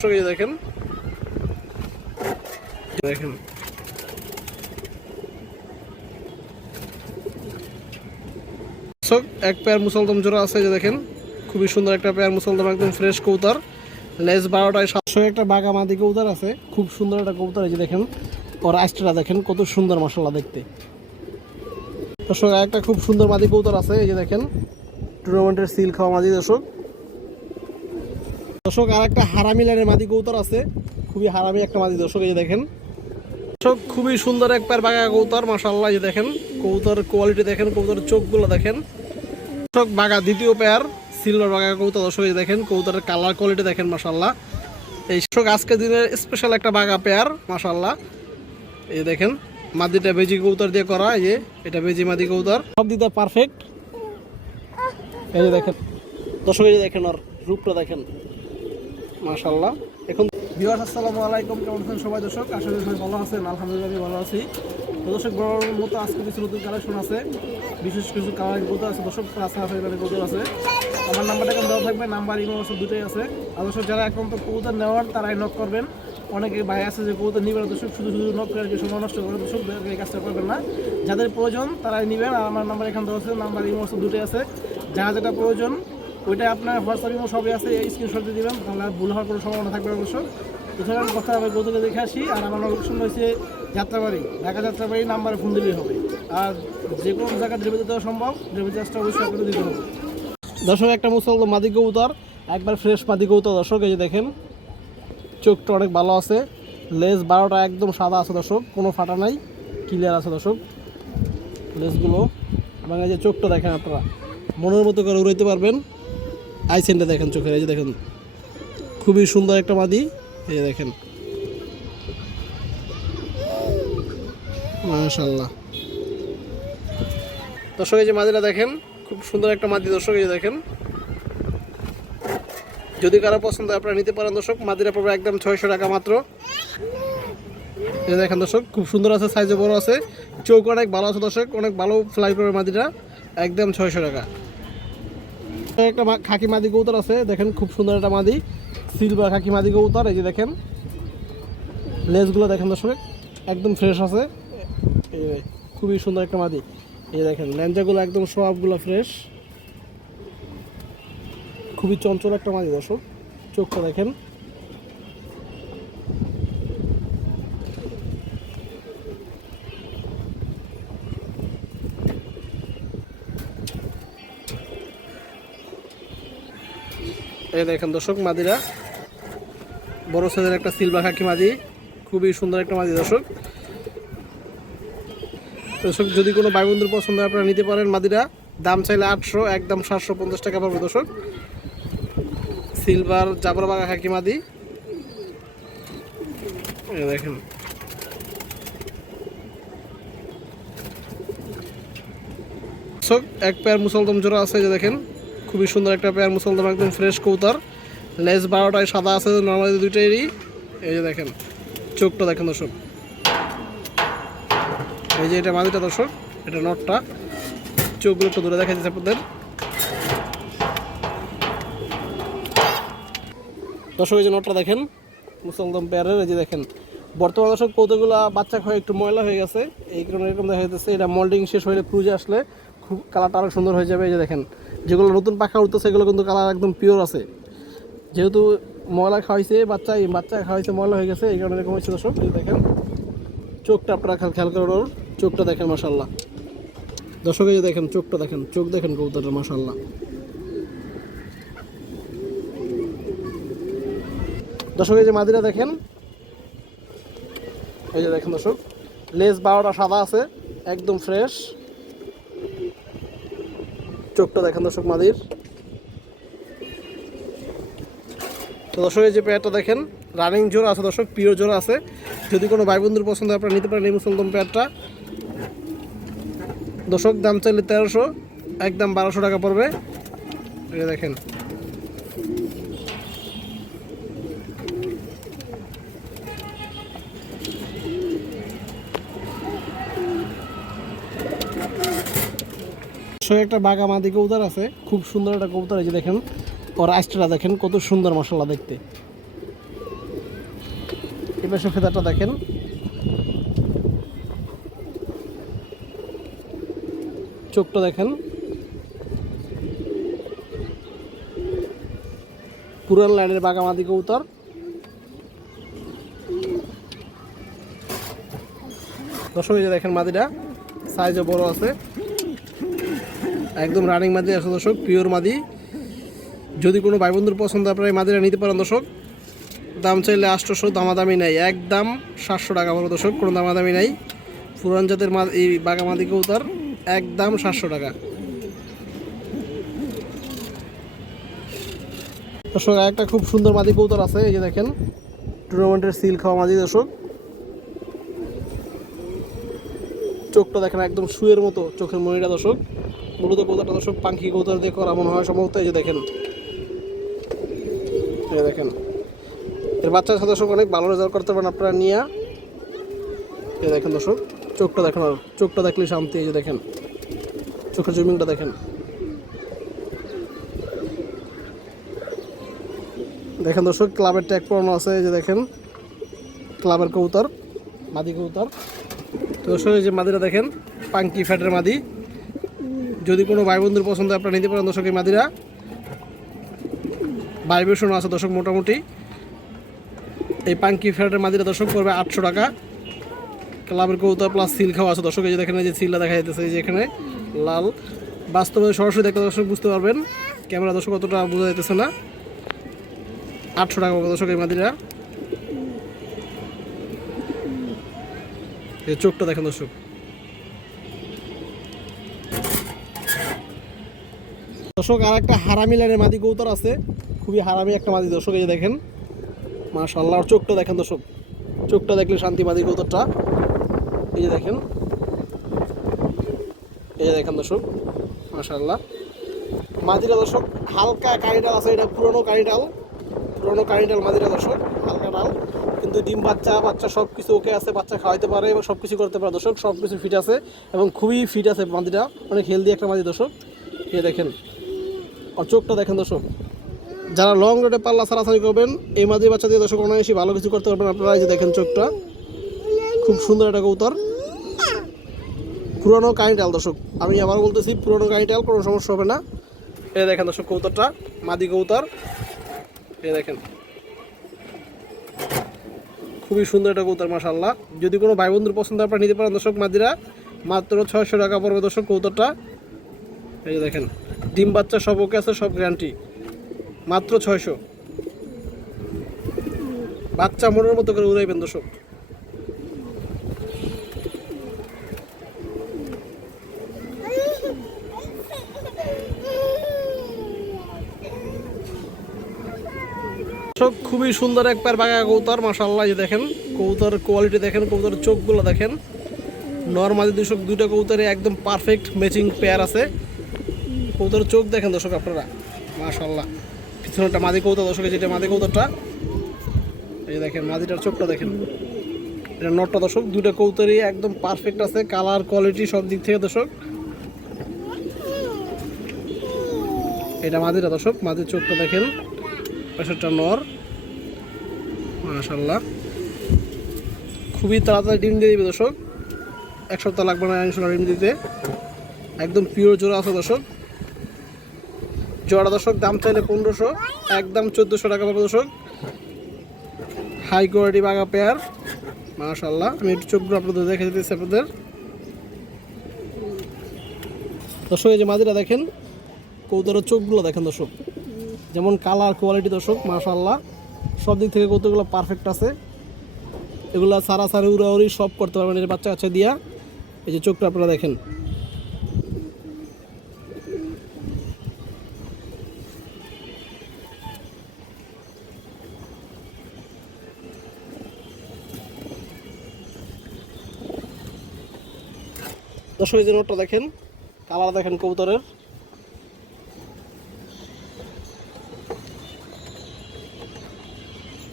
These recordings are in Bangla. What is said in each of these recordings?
দেখেন। দেখেন। এক পেয়ার মুসলদম জোড়া আছে যে দেখেন। খুবই সুন্দর একটা পেয়ার মুসলদম একদম ফ্রেশ কৌতার লেস বারোটায় সাতশো একটা বাগামাদি কৌতার আছে। খুব সুন্দর একটা কৌতার এই যে দেখেন। ওর আইসটা দেখেন, কত সুন্দর মশলা দেখতে। দর্শক, একটা খুব সুন্দর মাদি কৌতার আছে এই যে দেখেন। টুর্নামেন্টের সিল খাওয়া মাদি, দর্শক। দর্শক, আর একটা হারামি লাইনের মাদি কৌতর আছে। খুবই হারামি একটা মাদি। দর্শক, এই দেখেন। দর্শক, খুবই সুন্দর এক পেয়ার বাঘা কৌতর মাসাল্লাহ এই দেখেন। কৌতর কোয়ালিটি দেখেন কৌতরের চোখগুলো দেখেন। দর্শক, বাঘা দ্বিতীয় পেয়ার সিলভার বাঘা কৌতর দর্শক, এই দেখেন কৌতরের কালার কোয়ালিটি দেখেন মাসাল্লাহ এই দর্শক, আজকে দিনের স্পেশাল একটা বাঘা পেয়ার মাসাল্লাহ এই দেখেন, মাদিটা বেজি কৌতর দিয়ে করা, এই যে, এটা বেজি মাদি কৌতর সব দিতে পারফেক্ট এই যে দেখেন, দর্শক, এই যে দেখেন, ওর রূপটা দেখেন। মাশাল্লাহ এখন ভিউয়ার্স, আসসালামু আলাইকুম। কেমন আছেন সবাই দর্শক? করি সবাই ভালো আছেন। আলহামদুলিল্লাহ আমি ভালো আছি। দর্শক, বড় মতো আজকে কিছু নতুন কালেকশন আছে। বিশেষ কিছু কালার গত আছে। দর্শক, আছে আছে এবারে গত আছে। আমার নাম্বারটা এখন দেওয়া থাকবে। নাম্বার ইমো আছে দুটোই আছে। আর দর্শক, যারা এখন তো কবুতর নেওয়ার, তারাই নক করবেন। অনেকে ভাই আছে যে কবুতর নিবেন দর্শক, শুধু শুধু নক করে সময় নষ্ট করে দর্শক, এই কাজটা করবেন না। যাদের প্রয়োজন, তারাই নেবেন। আর আমার নাম্বার এখানে দেওয়া আছে। নাম্বার ইমো আছে দুটোই আছে। যারা যেটা প্রয়োজন ওইটা আপনার হোয়াটসঅ্যাপ ইমো সবই আছে স্ক্রিনশট দিয়ে দিবেন, তাহলে ভুল হওয়ার কোনো সম্ভাবনা থাকবে অবশ্য। এছাড়া আমি কথা হবে গতকে দেখে আসি, আর আমার লোকেশন রয়েছে যাত্রাবাড়ি, ঢাকা যাত্রাবাড়ি নাম্বারে ফোন দিলেই হবে। আর যে কোনো জায়গায় ডেলিভারি দেওয়া সম্ভব ডেলিভারি চার্জটা অবশ্যই আপনাদের দিতে হবে। দর্শক, একটা মুসল মাদি কবুতর, একবার ফ্রেশ মাদি কবুতর। দর্শক, এই যে দেখেন, চোখটা অনেক ভালো আছে, লেজ বারোটা একদম সাদা আছে দর্শক, কোনো ফাটা নাই ক্লিয়ার আছে দর্শক। লেসগুলো এবং এই যে চোখটা দেখেন আপনারা, মনের মতো করে উড়াইতে পারবেন। আইসেনটা দেখেন চোখের, এই যে দেখেন। খুবই সুন্দর একটা মাদি। এই যে দেখেন। মাশাল্লাহ দর্শক, এই যে মাদিটা দেখেন, খুব সুন্দর একটা মাদি দর্শক, এই যে দেখেন। যদি কারও পছন্দ আপনারা নিতে পারেন দর্শক, মাদিরা পড়বে একদম ছয়শো টাকা মাত্র। দেখেন দর্শক, খুব সুন্দর আছে সাইজে বড় আছে। চোখ অনেক ভালো আছে দর্শক, অনেক ভালো ফ্লাই করবে মাদিটা। একদম ছয়শো টাকা। একটা খাকি মাদি কৌতার আছে, দেখেন খুব সুন্দর একটা মাদি সিলভার খাকি মাদি কৌতার এই যে দেখেন। লেজগুলো দেখেন দর্শক, একদম ফ্রেশ আছে। খুবই সুন্দর একটা মাদি। এই দেখেন, ল্যাঞ্জাগুলো একদম সবগুলো ফ্রেশ খুবই চঞ্চল একটা মাদি দর্শক, চোখটা দেখেন। এই দেখেন দর্শক, মাদিরা। বড় সাইজের একটা সিলভার খাকি মাদি, খুবই সুন্দর একটা মাদি দর্শক। দর্শক, যদি কোনো ভাই বন্ধুর পছন্দ আপনারা নিতে পারেন মাদিরা। দাম চাইলে আটশো, একদম সাতশো পঞ্চাশ টাকা পাবে দর্শক। সিলভার জাবর বাগা খাকি মাদি। দেখেন। এক পেয়ার মুসলদম জোড়া আছে যে দেখেন। খুবই সুন্দর একটা পেয়ার মুসলদম একদম ফ্রেশ কৌতার লেজ বারোটায় সাদা আছে নর্মালি দুইটারই। এই যে দেখেন, চোখটা দেখেন দর্শক। এই যে এটা মাদিটা দর্শক, এটা নটটা। চোখগুলো একটু দূরে দেখা যাচ্ছে আপনাদের। দর্শক, এই যে নটটা দেখেন মুসলদম পেয়ারের, এই যে দেখেন। বর্তমান দর্শক কৌতুকগুলো বাচ্চা হয়ে একটু ময়লা হয়ে গেছে, এই কারণে এরকম দেখা যাচ্ছে এটা মোল্ডিং শেষ হয়ে ক্রুজে আসলে খুব কালারটা আরও সুন্দর হয়ে যাবে, এই যে দেখেন। যেগুলো নতুন পাখা উঠতেছে সেগুলো কিন্তু কালার একদম পিওর আছে। যেহেতু ময়লা খাওয়াইছে, বাচ্চা বাচ্চা খাওয়াইছে, ময়লা হয়ে গেছে, এই কারণে এরকম হচ্ছে দর্শক দেখেন, চোখটা আপনারা খেয়াল খেয়াল করে ওর চোখটা দেখেন মাসাল্লাহ দর্শক, এই যে দেখেন, চোখটা দেখেন, চোখ দেখেন কবুতরের মাসাল্লাহ দর্শক, এই যে মাদিরা দেখেন, এই যে দেখেন দর্শক, লেজ বারোটা সাদা আছে, একদম ফ্রেশ চোখটা দেখেন দর্শক মাদির। তো দর্শক, এই যে পেয়ারটা দেখেন রানিং জোর আছে দর্শক প্রিয় জোর আছে। যদি কোনো ভাই বন্ধুর পছন্দ আপনারা নিতে পারেন এই মুসলদম পেয়ারটা দর্শক, দাম চাইলে তেরোশো, একদম বারোশো টাকা পড়বে। এটা দেখেন সে একটা বাঘা মাদি কবুতর আছে। খুব সুন্দর একটা কবুতর এই যে দেখেন, ওর আইসটা দেখেন, কত সুন্দর মশলা দেখতে। এবার পাশে ফেদারটা দেখেন। চোখটা দেখেন। পুরান লাইনের বাগামাদি কবুতর। যে দেখেন মাদিটা সাইজও বড় আছে। একদম রানিং মাদি আছে দর্শক পিওর মাদি। যদি কোনো ভাই বন্ধুর পছন্দ, আপনারা এই মাদিরা নিতে পারেন দর্শক। দাম চাইলে আটশোশো, দামাদামি নাই। একদম সাতশো টাকা বলো দর্শক, কোনো দামাদামি নাই। পুরান জাতের মা এই বাগামাদি কৌতার একদম সাতশো টাকা। দর্শক একটা খুব সুন্দর মাদি কৌতার আছে, এই যে দেখেন টুর্নামেন্টের সিল খাওয়া মাদি দর্শক। চোখটা দেখেন, একদম শুয়ের মতো চোখের মনিটা দর্শক। মূলত কৌতাটা দর্শক পাঙ্কি কৌতার দিয়ে করা মনে হয় সম্ভবত এই যে দেখেন। এই দেখেন। এর বাচ্চার সাথে দর্শক, অনেক ভালো রেজাল্ট করতে পারেন আপনারা নিয়ে। এই দেখেন দর্শক, চোখটা দেখেন আর চোখটা দেখলে শান্তি, এই যে দেখেন। চোখের জুমিংটা দেখেন। দেখেন দর্শক, ক্লাবের ট্যাগ পড়ানো আছে, এই যে দেখেন। ক্লাবের কবুতর মাদি কবুতর তো দর্শক, এই যে মাদিটা দেখেন পাঙ্কি ফ্যাটের মাদি। যদি কোনো ভাই বন্ধুর পছন্দ আপনারা নিতে পারেন দর্শক এই মাদিরা। ভাইব্রেশন আছে দর্শক মোটামুটি। এই পাঙ্কি ফ্যাটের মাদিরা দর্শক পড়বে আটশো টাকা। ক্লাবের কৌতা প্লাস সিল খাওয়া আছে দর্শক, এই যে দেখেন যে সিলটা দেখা যাইতেছে, এই যে এখানে লাল। বাস্তবে সরাসরি দেখলে দর্শক বুঝতে পারবেন, ক্যামেরা দর্শক অতটা বোঝা যাইতেছে না। আটশো টাকা দর্শক এই মাদিরা। চোখটা দেখেন দর্শক। দর্শক আর একটা হারামি লাইনের মাদি কৌতর আছে। খুবই হারামি একটা মাদি দর্শক, এই দেখেন। মাশাল্লাহ চোখটা দেখেন দর্শক। চোখটা দেখলে শান্তি মাদি কৌতরটা এই যে দেখেন। এই যে দেখেন দর্শক মাশাল্লাহ মাদিরা দর্শক, হালকা কারিডাল আছে, এটা পুরনো কারিডাল পুরনো কারিডাল মাদিরা দর্শক, হালকা ডাল। কিন্তু ডিম বাচ্চা বাচ্চা সব কিছু ওকে আছে, বাচ্চা খাওয়াইতে পারে এবং সব কিছু করতে পারে দর্শক সব কিছু ফিট আছে এবং খুবই ফিট আছে মাদিটা। অনেক হেলদি একটা মাদি দর্শক। এই দেখেন। চোখটা দেখেন দর্শক, যারা লং রোডে পাল্লা সারাসারি করবেন, এই মাদি বাচ্চা দিয়ে দর্শক অনায়াসই ভালো কিছু করতে পারবেন আপনারা। এই যে দেখেন চোখটা, খুব সুন্দর একটা কৌতর পুরনো কাইন্টাল দর্শক, আমি আবার বলতেছি পুরনো কাইন্টাল কোনো সমস্যা হবে না। এ দেখেন দর্শক কৌতরটা মাদি কৌতর এ দেখেন। খুবই সুন্দর একটা কৌতর মাসাল্লাহ যদি কোনো ভাই বন্ধুর পছন্দ আপনারা নিতে পারেন দর্শক, মাদিরা, মাত্র ছয়শো টাকা পড়বে দর্শক কৌতরটা এই দেখেন। ডিম বাচ্চা সব ওকে আছে, সব গ্যারান্টি মাত্র ছয়শো। বাচ্চা মনের মতো করে উড়াইবেন দর্শক। খুবই সুন্দর এক পেয়ার বাঘা কৌতার মাসাল্লাহ দেখেন, কৌতার কোয়ালিটি দেখেন, কৌতার চোখগুলো দেখেন। নর্মালি দর্শক, দুইটা কৌতারে একদম পারফেক্ট ম্যাচিং পেয়ার আছে। কৌতার চোখ দেখেন দর্শক আপনারা। মাশাল্লাহ পিছনেরটা মাদি কৌতা দর্শকের যেটা মাদি কৌতারটা এই দেখেন, মাদিটার চোখটা দেখেন। এটা নটটা দর্শক, দুইটা কৌতারই একদম পারফেক্ট আছে কালার কোয়ালিটি সব দিক থেকে দর্শক। এটা মাদিরা দর্শক, মাদির চোখটা দেখেন। পাশেরটা নর। মাশাল্লাহ খুবই তাড়াতাড়ি ডিম দিয়ে দিবে দর্শক। এক সপ্তাহ লাগবে না ডিম দিতে। একদম পিওর জোড়া আছে দর্শক। জোড়া দর্শক, দাম চাইলে পনেরোশো, একদম চোদ্দোশো টাকা পাবো দর্শক। হাই কোয়ালিটি বাঘা পেয়ার মাশাল্লাহ আমি একটু চোখগুলো আপনাদের দেখে দিতেছি আপনাদের। দর্শক, এই যে মাদিরা দেখেন কৌতরের চোখগুলো দেখেন দর্শক। যেমন কালার কোয়ালিটি দর্শক মাশাল্লাহ সব দিক থেকে কৌতুকগুলো পারফেক্ট আছে। এগুলো সারা সারি উড়াউড়ি সব করতে পারবেন এর বাচ্চা কাচ্চা দিয়া। এই যে চোখটা আপনারা দেখেন। এই যে নোটটা দেখেন, কালার দেখেন কবুতরের।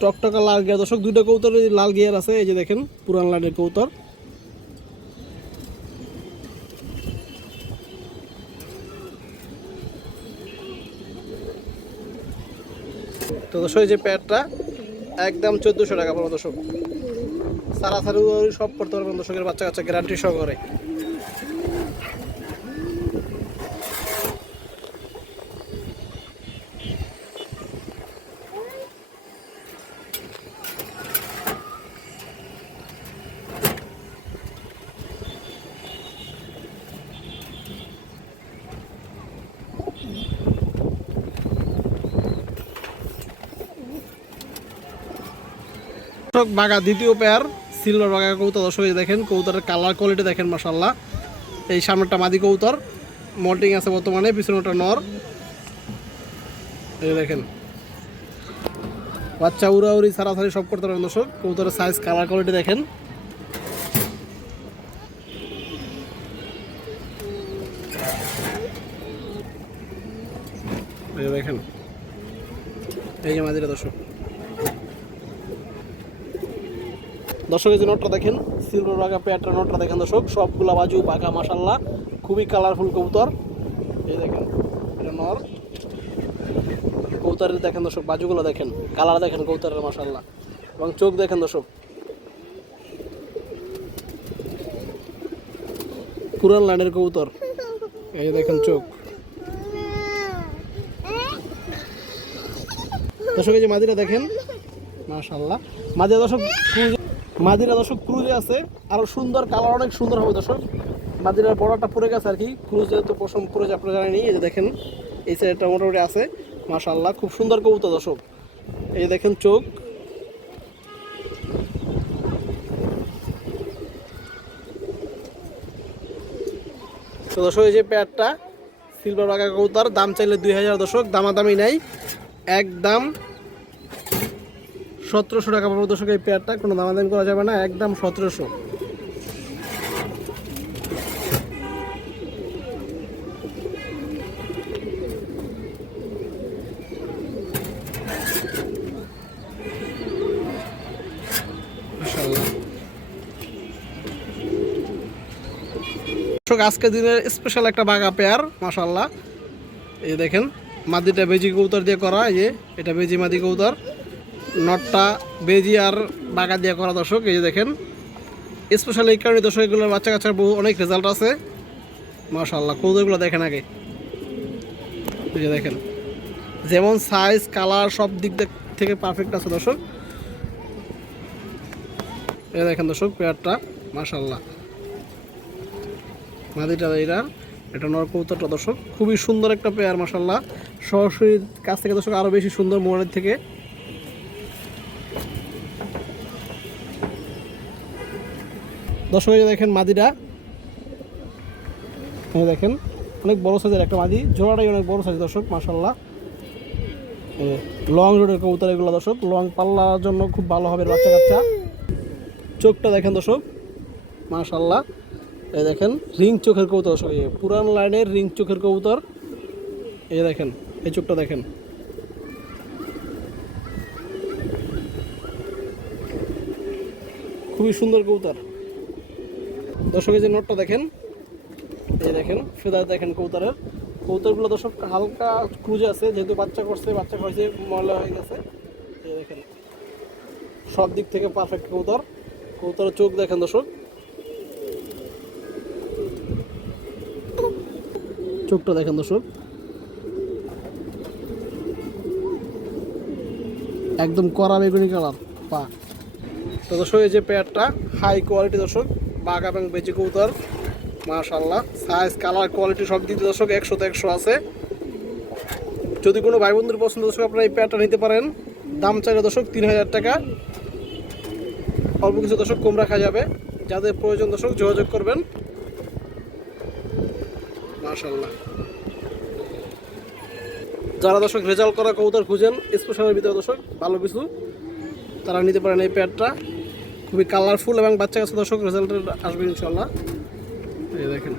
টকটকা লাল গিয়ার। দর্শক, দুইটা কৌতরের লাল গিয়ার আছে, এই যে দেখেন, পুরান লাইনের কৌতর তো দর্শক যে প্যাডটা, একদম চোদ্দোশো টাকা পড়বে দর্শক। সারাসারি সব করতে পারবেন দর্শকের বাচ্চা কাচ্চা গ্যারান্টি সহকারে। দর্শক বাঘা দ্বিতীয় পেয়ার সিলভার বাঘা কৌতর। দর্শক দেখেন, কৌতরের কালার কোয়ালিটি দেখেন মাসাল্লাহ এই সামনেরটা মাদি কৌতর মল্টিং আছে বর্তমানে পিছনেটা নর। এই দেখেন। বাচ্চা উড়াউড়ি সারাসারি সব করতে পারেন দর্শক। কৌতরের সাইজ কালার কোয়ালিটি দেখেন। দেখেন। এই যে মাদিরা দর্শক। দর্শক, এই যে নোটটা দেখেন সিলভার বাঘা পেয়ারটা নোটটা দেখেন দর্শক, সবগুলা বাজু, বাঘা মাসাল্লাহ খুবই কালারফুল কবুতর। এই দেখেন, এটা নর। কৌতারের দেখেন দর্শক, বাজুগুলো দেখেন কালার দেখেন কৌতারের মাসাল্লাহ এবং চোখ দেখেন দর্শক, পুরান লাইনের কবুতর। এই দেখেন চোখ। দর্শক, এই যে মাদিরা দেখেন, মাশাল্লাহ। মাদিরা দর্শক মাদিরা দর্শক ক্রুজে আছে। আরও সুন্দর কালার অনেক সুন্দর হবে দর্শক। মাদিরার বড়টা পড়ে গেছে আর কি। ক্রুজে তো পশম ক্রুজ আপনারা জানেন এই যে দেখেন, এই সাইডটা মোটামুটি আছে। মাশাল্লাহ খুব সুন্দর কবুতর দর্শক। এই দেখেন চোখ। দর্শক, এই যে পেয়ারটা সিলভার বাগা কবুতর, দাম চাইলে দুই হাজার দর্শক, দামাদামি নাই। একদম সতেরোশো টাকা পাবো দর্শক, এই পেয়ারটা কোনো দামাদামি করা যাবে না, একদম সতেরোশো। দর্শক আজকের দিনের স্পেশাল একটা বাগা পেয়ার মাশাল্লাহ এই দেখেন, মাদিটা বেজি কৌতর দিয়ে করা, এই যে, এটা বেজি মাদি কৌতর নটটা বেজি আর বাগা দিয়ে করা দর্শক, এই যে দেখেন। স্পেশালি এই কারণে দর্শক, এগুলোর বাচ্চা কাচ্চার বহু অনেক রেজাল্ট আছে। মাশাল্লাহ কৌতরগুলো দেখেন আগে। এই যে দেখেন। যেমন সাইজ কালার সব দিক থেকে পারফেক্ট আছে দর্শক। এই দেখেন দর্শক পেয়ারটা মাশাল্লাহ মাদিটা এরা এটা নর কৌতরটা দর্শক, খুবই সুন্দর একটা পেয়ার মাসাল্লাহ সরাসরি কাছ থেকে দর্শক আরও বেশি সুন্দর মোড়ের থেকে দর্শক দেখেন মাদিটা। দেখেন, অনেক বড় সাইজের একটা মাদি। জোড়াটাই অনেক বড় সাইজ দর্শক মাসাল্লাহ লং রোডের কবুতর এগুলো দর্শক, লং পাল্লার জন্য খুব ভালো হবে বাচ্চা কাচ্চা চোখটা দেখেন দর্শক মাশাল্লাহ এই দেখেন, রিং চোখের কবুতর দর্শক এই পুরান লাইনের রিং চোখের কবুতর। এই দেখেন, এই চোখটা দেখেন। খুবই সুন্দর কবুতর। দর্শক এই যে নোটটা দেখেন, এই দেখেন, ফেদার দেখেন কবুতরের। কবুতরগুলো দর্শক হালকা ক্রুজে আছে, যেহেতু বাচ্চা করছে বাচ্চা করছে, ময়লা হয়ে গেছে। এই দেখেন, সব দিক থেকে পারফেক্ট কবুতর। কবুতরের চোখ দেখেন দর্শক। চোখটা দেখেন দর্শক। একদম কড়া বেগুনি কালার, পা। তো দর্শক, এই যে পেয়ারটা হাই কোয়ালিটি দর্শক। বাঘ এবং বেজি কৌতর মাশাল্লাহ সাইজ কালার কোয়ালিটি সব দিয়ে দর্শক একশো তো একশো আছে। যদি কোনো ভাই বন্ধুর পছন্দ দর্শক, আপনারা এই পেয়ারটা নিতে পারেন। দাম চাইলে দর্শক তিন হাজার টাকা। অল্প কিছু দর্শক কম রাখা যাবে। যাদের প্রয়োজন দর্শক যোগাযোগ করবেন। মাশাল্লাহ যারা দর্শক রেজাল্ট করা কবুতর খুঁজেন স্পেশালের ভিতরে দর্শক, ভালো কিছু, তারা নিতে পারেন এই প্যাডটা খুবই কালারফুল এবং বাচ্চা কাছে দর্শক রেজাল্ট আসবে ইনশাল্লাহ দেখেন।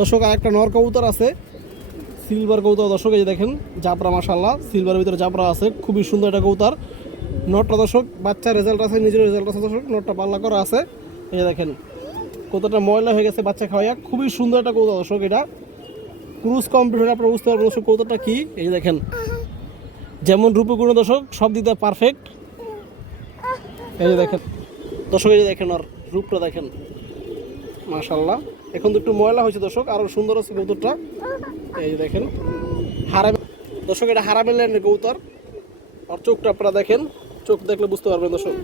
দর্শক আর একটা নর কবুতর আছে। সিলভার কবুতর, দর্শক, এই দেখেন জাপরা মাসাল্লাহ সিলভারের ভিতরে জাপরা আছে, খুবই সুন্দর একটা কবুতর। নটটা দর্শক বাচ্চার রেজাল্ট আছে, নিজের রেজাল্ট আছে দর্শক, নটটা পাল্লা করা আছে। এই দেখেন কতটা ময়লা হয়ে গেছে বাচ্চা খাওয়াইয়া, খুবই সুন্দর একটা কৌতা দর্শক, এটা ক্রুজ কমপ্লিট হলে আপনারা বুঝতে পারবেন দর্শক কৌতাটা কি? এই দেখেন। যেমন রূপগুণ দর্শক, সব দিক পারফেক্ট এই যে দেখেন। দর্শক, এই যে দেখেন আর রূপটা দেখেন। মাশাল্লাহ এখন তো একটু ময়লা হয়েছে দর্শক আরও সুন্দর আছে কৌতরটা এই যে দেখেন। হারাম দর্শক, এটা ল্যান্ডের কৌতর আর চোখটা আপনারা দেখেন। চোখ দেখলে বুঝতে পারবেন দর্শক।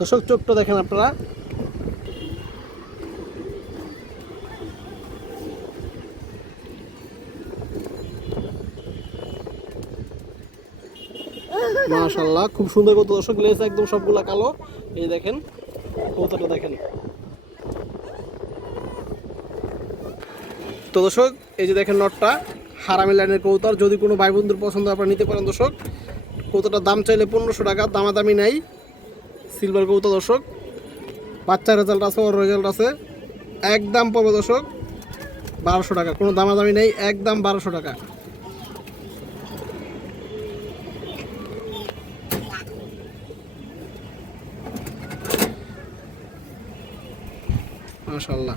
দর্শক, চোখটা দেখেন আপনারা। মাশাল্লাহ খুব সুন্দর কত দর্শক লেস একদম সবগুলা কালো। এই দেখেন কৌতরটা দেখেন। তো দর্শক, এই যে দেখেন নটটা, হারামি লাইনের কৌতার যদি কোনো ভাই বন্ধুর পছন্দ আপনারা নিতে পারেন দর্শক। কৌতরটার দাম চাইলে পনেরোশো টাকা, দামাদামি নাই। সিলভার কৌতা দর্শক। বাচ্চার রেজাল্ট আছে ওর রেজাল্ট আছে। একদম পড়বে দর্শক, বারোশো টাকা। কোনো দামাদামি নেই, একদম বারোশো টাকা। মাশাল্লাহ